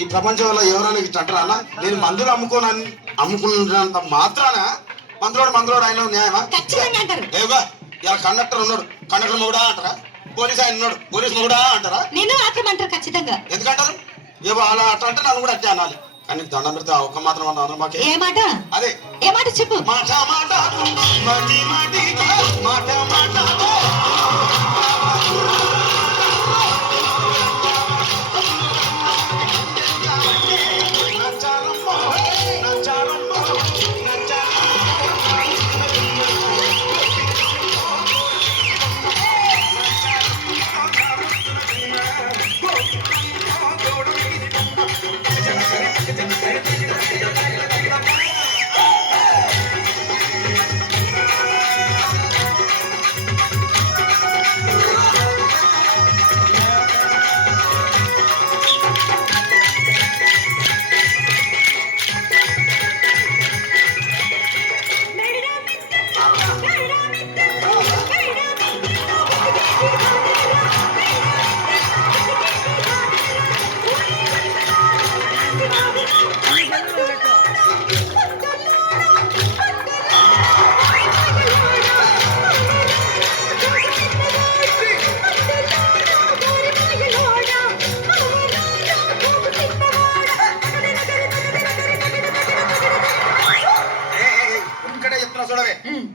ఈ ప్రపంచంలో ఎవరైనా ఇట్లా అంటారా అన్న? నేను మందులు అమ్ముకున్నంత మాత్రాన మందులోడు ఆయన న్యాయమా? ఏవా ఇలా కండక్టర్ ఉన్నాడు, కండక్టర్ మొగుడా అంటారా? పోలీస్ ఆయన ఉన్నాడు, పోలీస్ మొగుడా అంటారా? నేను మాత్రం ఖచ్చితంగా ఎందుకంటారు? ఏవో అలా అట్లా అంటే నన్ను కూడా అట్టే అనాలి. కానీ దండం పెడితే ఒక్క మాత్రం అన్నా మాకు ఏ మాట? అదే ఏ మాట చెప్పు. మాట మాట మాటి మాటి మాట మాట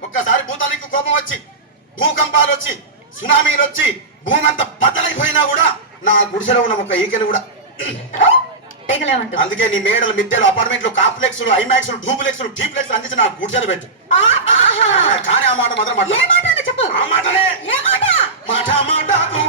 ఒక్కసారి భూతానికి కోపం వచ్చి భూకంపాలు వచ్చి సునామీలు వచ్చి భూమి అంతా బద్దలైపోయినా కూడా నా గుడిసెలో ఉన్న ఒక ఈకెలు కూడా అందుకే నీ మేడలు మిద్దెలు అపార్ట్మెంట్లు కాంప్లెక్స్లు ఐమాక్స్లు డూప్లెక్స్లు డీప్లెక్స్ అందించి నా గుడిసెలు పెట్టు. కానీ ఆ మాట మాత్రం ఆ మాటనే మాట మాటకు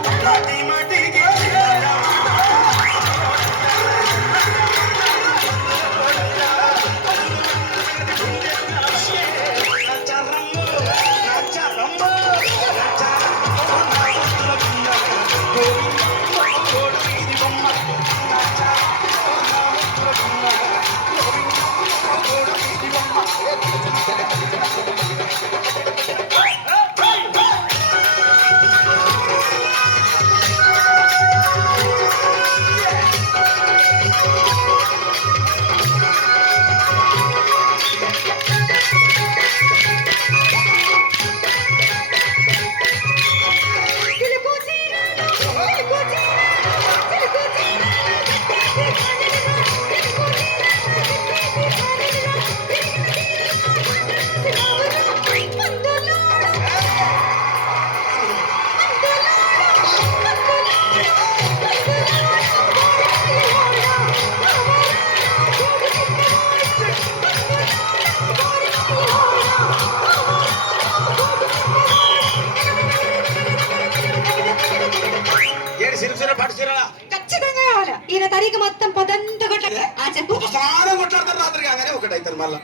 ఈయన తారీఖు మొత్తం పదంతా కొట్లాడతారు రాత్రి కాగానే ఒకటైతారు. మళ్ళా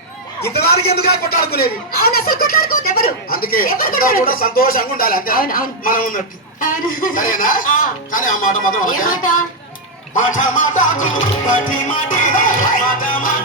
ఇంతదానికి ఎందుకు కొట్లాడుకునేది? ఎవరు అందుకే కూడా సంతోషంగా ఉండాలి అంతే మనం ఉన్నట్టు. సరేనా? కానీ ఆ మాట మాత్రం మాట మాట